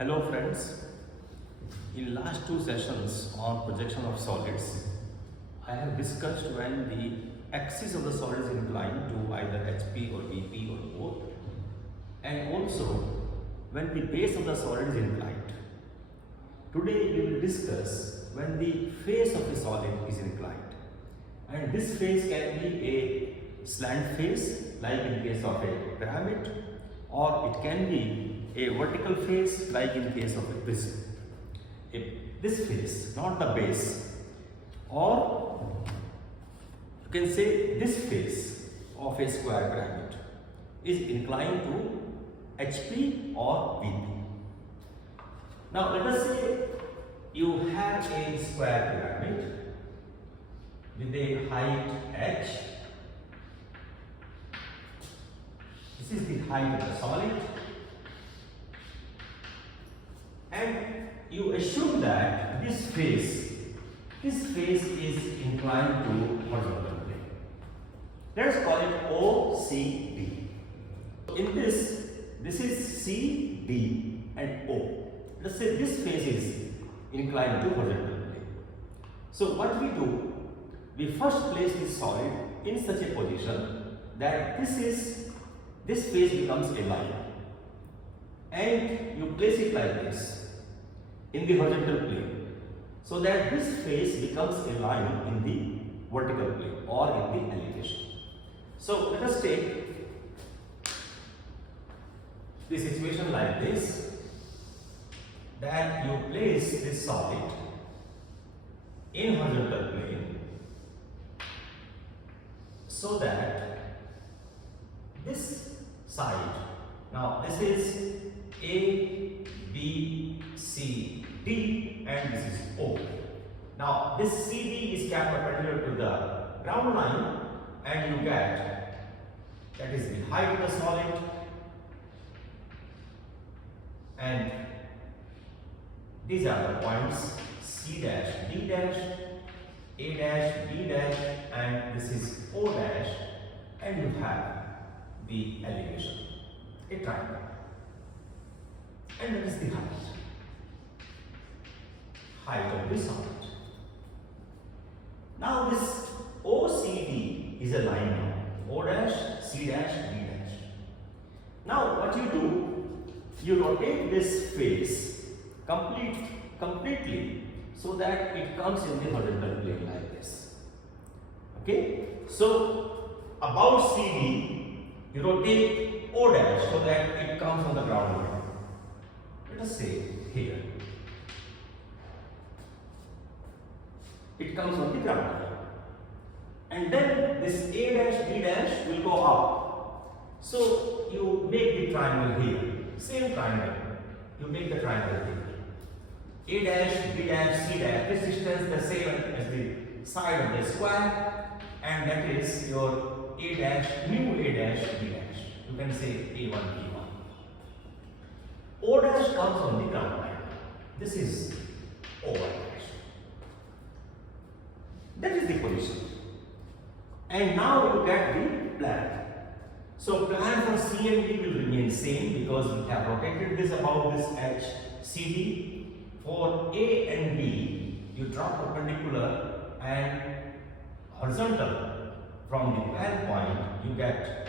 Hello friends, in last two sessions on projection of solids, I have discussed when the axis of the solid is inclined to either HP or VP or both, and also when the base of the solid is inclined. Today we will discuss when the face of the solid is inclined, and this face can be a slant face like in case of a pyramid, or it can be a vertical face like in case of a prism. This face, not the base, or you can say this face of a square pyramid is inclined to HP or VP. Now let us say you have a square pyramid with a height h. This is the height of the solid, and you assume that this face is inclined to horizontal plane. Let us call it OCD. In this is C, D and O. Let's say this face is inclined to horizontal plane. So what we do, we first place this solid in such a position that this face becomes a line, and you place it like this in the horizontal plane, so that this face becomes a line in the vertical plane or in the elevation. So let us take the situation like this, that you place this solid in horizontal plane so that this side, now this is A, B, C, D and this is O. Now this CD is kept perpendicular to the ground line, and you get, that is the height of the solid, and these are the points C dash, D dash, A dash, B dash, and this is O dash, and you have the elevation, a triangle, and that is the height of this solid. Now this OCD is a line now, O dash, C dash, D dash. Now what you do, you rotate this face completely so that it comes in the horizontal plane like this. Okay, so above CD you rotate O dash so that it comes on the ground line. Let us say here it comes on the ground line, and then this A dash, B dash will go up. So you make the triangle here, same triangle, you make the triangle here. A dash, B dash, C dash, this distance the same as the side of the square, and that is your A dash, mu A dash, B dash. You can say A1, B1. O dash comes on the ground line. This is O1 dash. That is the position. And now you get the plan. So plan for C and D will remain same because we have rotated this about this H, CD. For A and B, you draw perpendicular and horizontal from the plan point. You get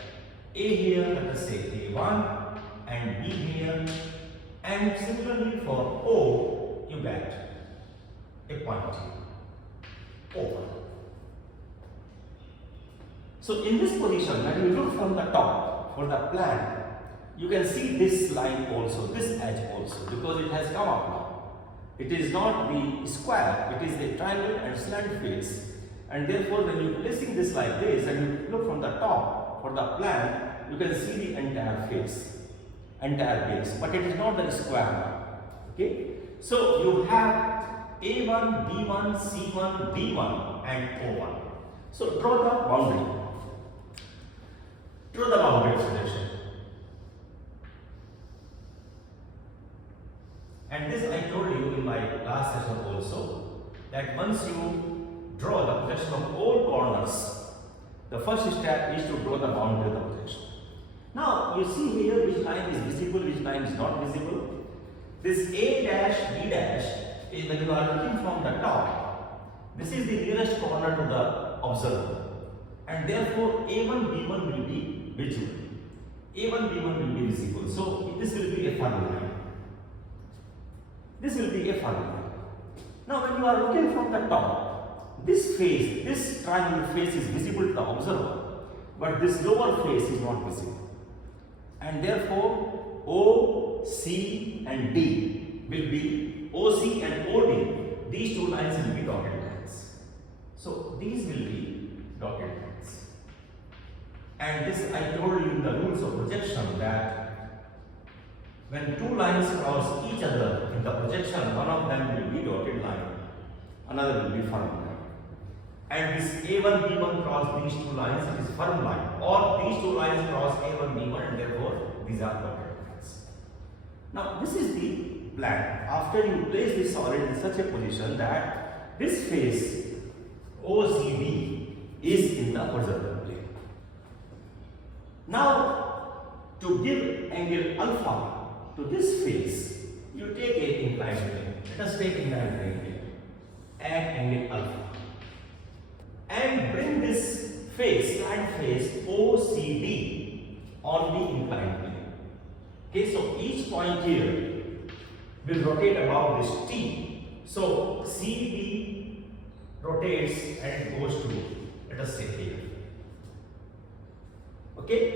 A here, let us say A1, and B here, and similarly for O, you get a point here, O1. So in this position, when you look from the top for the plan, you can see this line also, this edge also, because it has come up now. It is not the square, it is the triangle and slant face, and therefore when you are placing this like this and you look from the top for the plan, you can see the entire face, entire base, but it is not the square now. Okay, so you have A1, B1, C1, D1 and O1. So draw the boundary. Draw the boundary projection. And this I told you in my last session also, that once you draw the projection of all corners, the first step is to draw the boundary of the projection. Now you see here which line is visible, which line is not visible. This A dash B dash is when you are looking from the top. This is the nearest corner to the observer, and therefore A1 B1 will be visible. A1 B1 will be visible. So this will be a fun line. This will be a fun line. Now when you are looking from the top, this face, this triangular face is visible to the observer, but this lower face is not visible. And therefore O, C and D will be OC and OD. These two lines will be dotted lines. So these will be dotted lines. And this I told you in the rules of projection that when two lines cross each other in the projection, one of them will be dotted line, another will be firm line. And this A1, B1 cross these two lines, it is firm line. Or these two lines cross A1, B1 and therefore these are dotted lines. Now this is the plan. After you place the solid in such a position that this face OCB is in the horizontal plane. Now to give angle alpha to this face, you take a inclined plane. Let us take inclined plane. Add angle alpha. And bring this face, slant face OCD on the inclined plane. Okay, so each point here will rotate about this T. So CB rotates and it goes to, let us say here. Okay,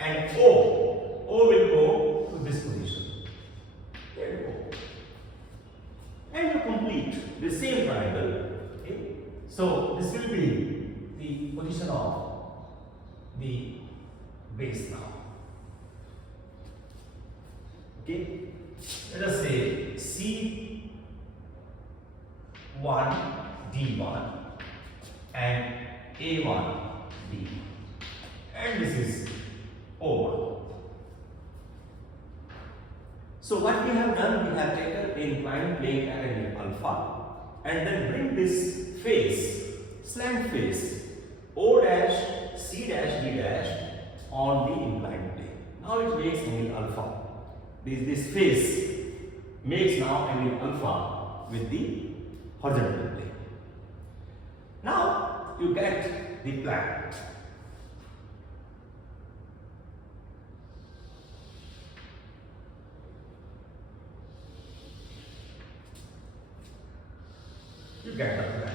and O will go to this position. There you go. And you complete the same triangle. Okay, so this will be the position of the base now. Okay, let us say C1 D1 and A1 D, and this is O1. So what we have done, we have taken an inclined plane at angle alpha and then bring this face, slant face O dash C dash D dash on the inclined plane. Now it makes angle alpha. This face makes now angle alpha with the horizontal plane. Now you get the plan. You get the plan.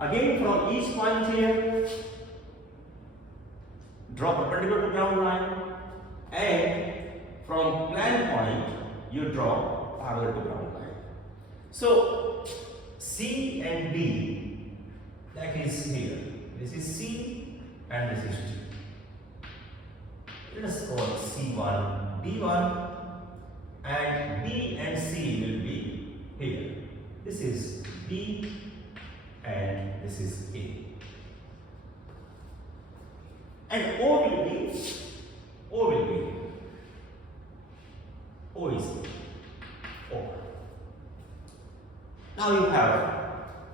Again, from each point here, draw perpendicular to ground line, and from plan point you draw parallel to ground line. So C and D, that is here. This is C and this is D. Let us call C1 D1, and B and C will be here. This is B and this is A. And O will be here. O is here. O. Now you have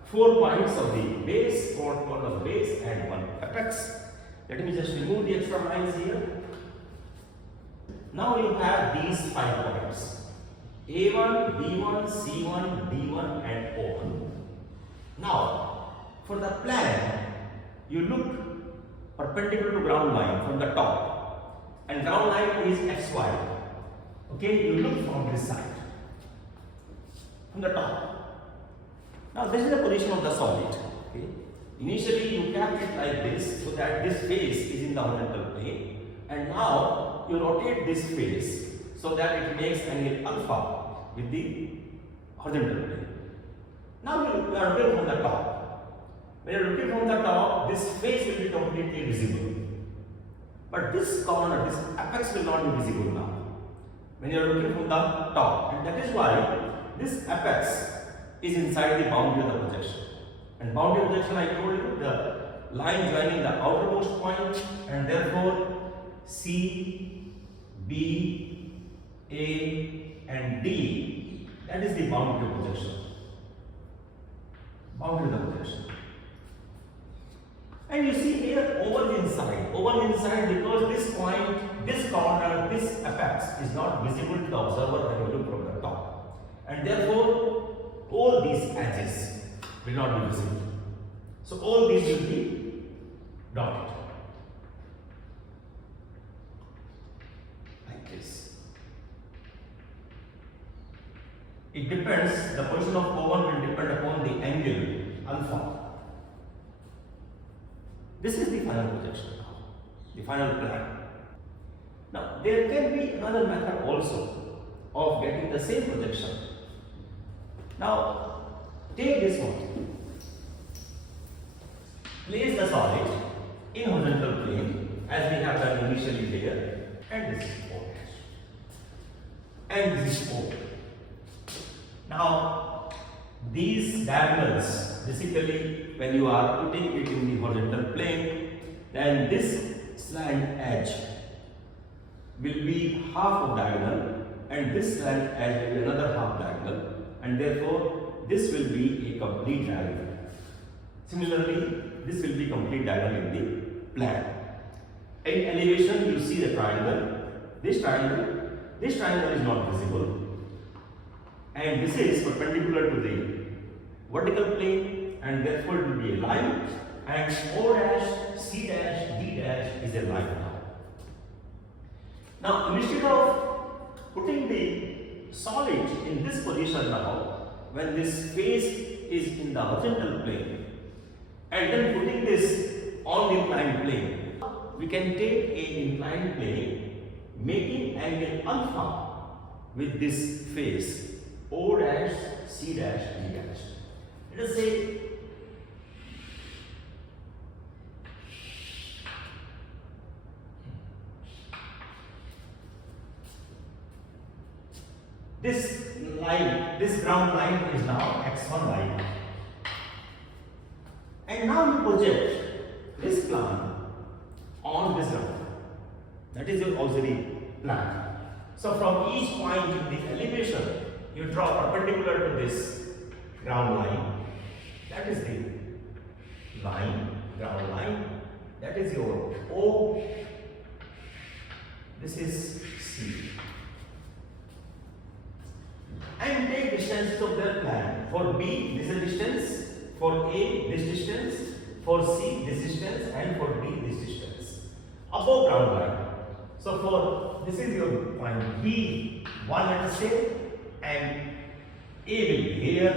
4 points of the base, 4 points of the base and 1 apex. Let me just remove the extra lines here. Now you have these 5 points: A1, B1, C1, D1 and O1. Now for the plan, you look perpendicular to ground line from the top, and ground line is XY. Okay, you look from this side, from the top. Now this is the position of the solid. Okay, initially you kept it like this so that this face is in the horizontal plane, and now you rotate this face so that it makes angle alpha with the horizontal plane. Now we are looking from the top. When you are looking from the top, this face will be completely visible. But this corner, this apex will not be visible now. When you are looking from the top, and that is why this apex is inside the boundary of the projection. And boundary projection, I told you, the line joining the outermost point, and therefore C, B, A and D, that is the boundary projection. Boundary of the projection. And you see here over the inside inside because this point, this corner, this apex is not visible to the observer when you look from the top. And therefore, all these edges will not be visible. So all these will be dotted. Like this. It depends, the position of O1 will depend upon the angle alpha. This is the final projection, the final plan. Now, there can be another method also of getting the same projection. Now, take this one. Place the solid in horizontal plane as we have done initially there, and this is O. And this is O. Now, these diagonals, basically when you are putting it in the horizontal plane, then this slant edge will be half of diagonal and this slant edge will be another half diagonal, and therefore this will be a complete diagonal. Similarly, this will be complete diagonal in the plan. In elevation, you see the triangle. This triangle is not visible, and this is perpendicular to the vertical plane, and therefore it will be a line, and O dash, C dash, D dash is a line now. Now, instead of putting the solid in this position now, when this face is in the horizontal plane, and then putting this on the inclined plane, we can take an inclined plane, making angle alpha with this face O dash, C dash, D dash. Let us say this line, this ground line is now x1 line. And now you project this plan on this ground. That is your auxiliary plan. So from each point in the elevation, you draw perpendicular to this ground line. That is the line, ground line. That is your O. This is C. And take distances of their plan. For B, this is distance. For A, this distance. For C, this distance. And for D, this distance. Above ground line. So for this is your point B1, let us say, and A will be here.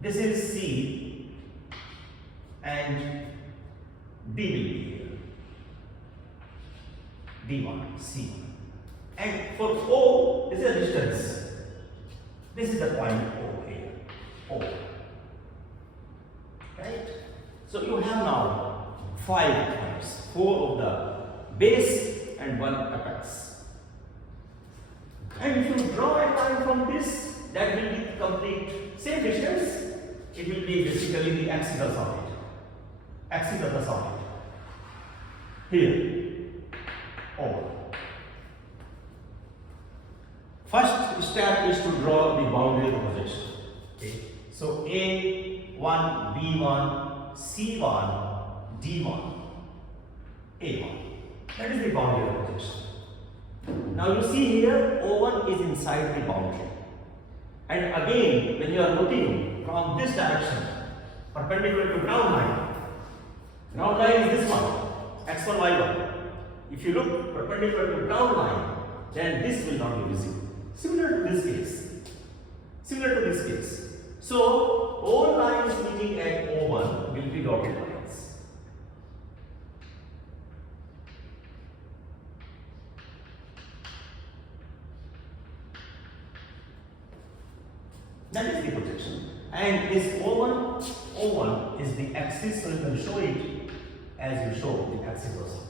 This is C, and D will be here. D1, C1. And for O, this is a distance. This is the point O here. O. Right? So you have now 5 points, 4 of the base and 1 apex. And if you draw a line from this, that will be complete same distance. It will be basically the axis of solid. Axis of the solid. Here. O. First step is to draw the boundary of projection. Okay. So A1, B1, C1, D1, A1. That is the boundary of projection. Now you see here O1 is inside the boundary. And again, when you are looking from this direction, perpendicular to ground line is this one, x1, y1. If you look perpendicular to ground line, then this will not be visible. Similar to this case. Similar to this case. So, all lines meeting at O1 will be dotted lines. That is the projection. And this O1 is the axis, so you can show it as you show the axis of solid.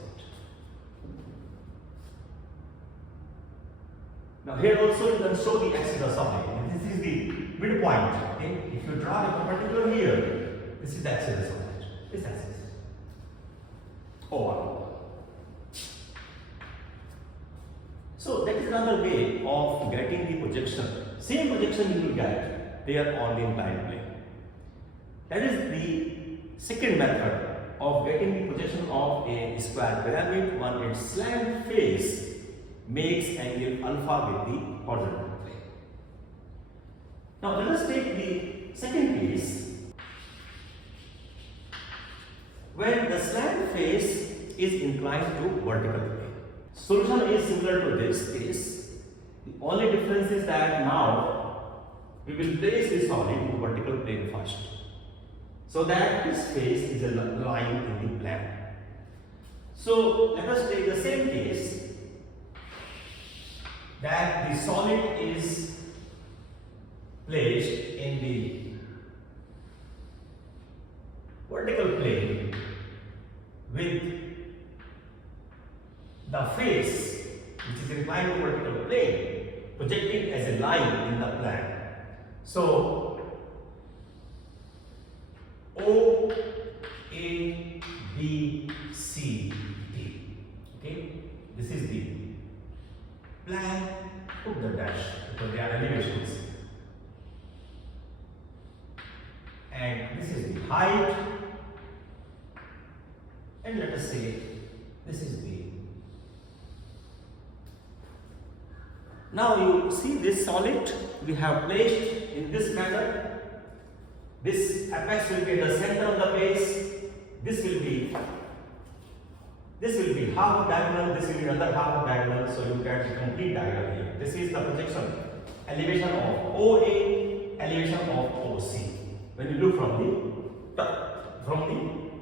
Now here also you can show the axis of solid. This is the midpoint. Okay? If you draw a perpendicular here, this is the axis of solid. This axis. O1. So that is another way of getting the projection. Same projection you will get there on the inclined plane. That is the second method of getting the projection of a square pyramid on its slant face makes angle alpha with the horizontal plane. Now let us take the second case. When the slant face is inclined to vertical plane. Solution is similar to this case. The only difference is that now we will place the solid in vertical plane first, so that this face is a line in the plan. So let us take the same case, that the solid is placed in the vertical plane with the face, which is inclined to vertical plane, projecting as a line in the plan. So O, A, B, C, D. Okay, this is the plan. Put the dash because they are elevations. And this is the height. And let us say this is the. Now you see this solid we have placed in this manner. This apex will be at the center of the base. This will be half diagonal. This will be another half diagonal. So you get the complete diagonal here. This is the projection, elevation of OA, elevation of OC. When you look from the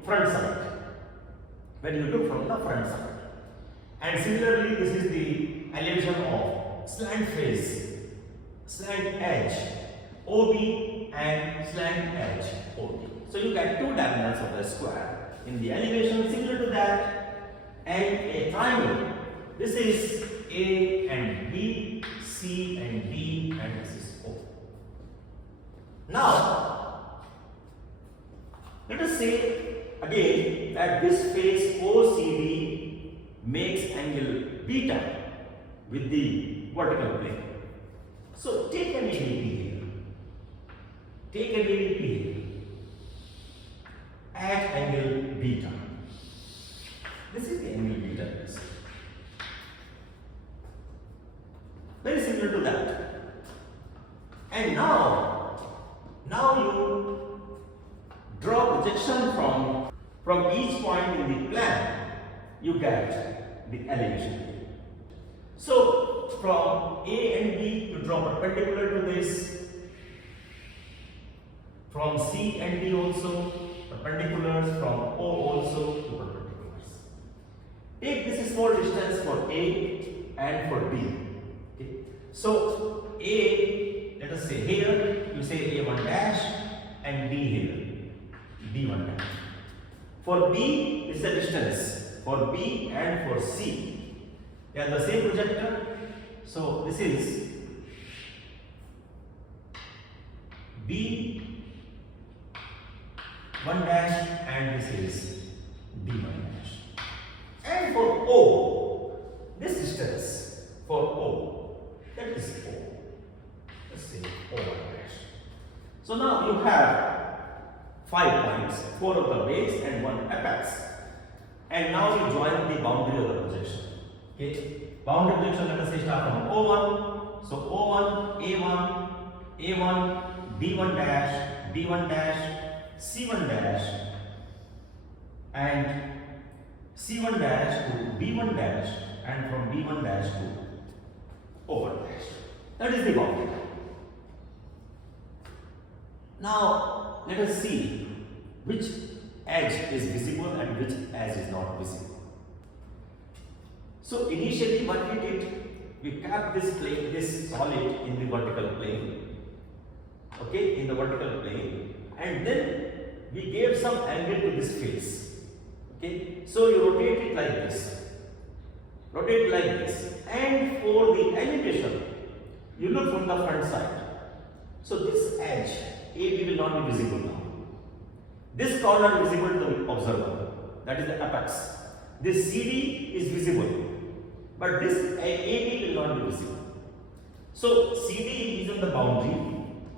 front side. When you look from the front side. And similarly, this is the elevation of slant face, slant edge, OB and slant edge, OB. So you get two diagonals of the square in the elevation similar to that, and a triangle. This is A and B, C and D, and this is O. Now, let us say again that this face OCD makes angle beta with the vertical plane. So take an ADP here. Take an ADP here. At angle beta. This is the angle beta. Very similar to that. And now you draw projection from each point in the plan. You get the elevation. So from A and B you draw perpendicular to this. From C and D also perpendiculars, from O also to perpendiculars. Take this small distance for A and for B. Okay. So A, let us say here, you say A1 dash and D here, D1 dash. For B, this is the distance. For B and for C, they are the same projector. So this is B1 dash and this is D1 dash. And for O, this distance for O, that is O. Let's say O1 dash. So now you have 5 points, 4 of the base and 1 apex. And now you join the boundary of the projection. Okay, boundary projection, let us say start from O1. So O1, A1, A1, D1 dash, D1 dash, C1 dash, and C1 dash to B1 dash, and from B1 dash to O1 dash. That is the boundary. Now let us see which edge is visible and which edge is not visible. So initially what we did, we kept this plane, this solid in the vertical plane, okay, in the vertical plane, and then we gave some angle to this face, okay. So you rotate it like this, rotate like this, and for the elevation, you look from the front side. So this edge, AB will not be visible now. This corner is visible to the observer, that is the apex. This CD is visible, but this AB will not be visible. So CD is on the boundary,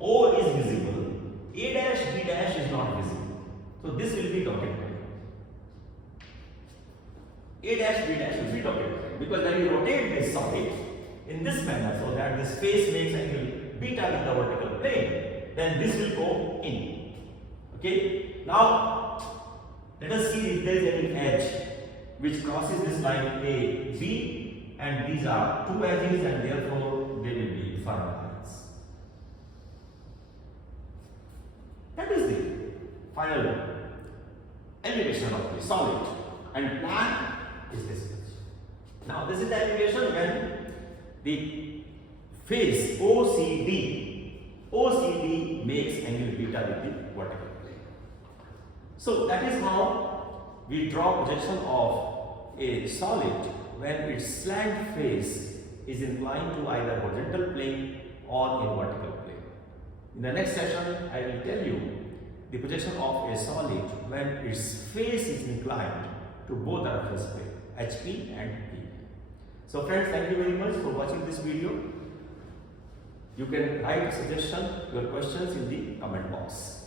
O is visible, A dash, B dash is not visible. So this will be dotted line. A dash B dash will be rotated because when you rotate this solid in this manner so that this face makes angle beta in the vertical plane, then this will go in. Okay. Now let us see if there is any edge which crosses this line A, B, and these are two edges and therefore they will be firm lines. That is the final elevation of the solid, and plan is this much. Now this is the elevation when the face OCD makes angle beta with the vertical plane. So that is how we draw projection of a solid when its slant face is inclined to either horizontal plane or in vertical plane. In the next session, I will tell you the projection of a solid when its face is inclined to both the reference plane, HP and PP. So friends, thank you very much for watching this video. You can write suggestion, your questions in the comment box.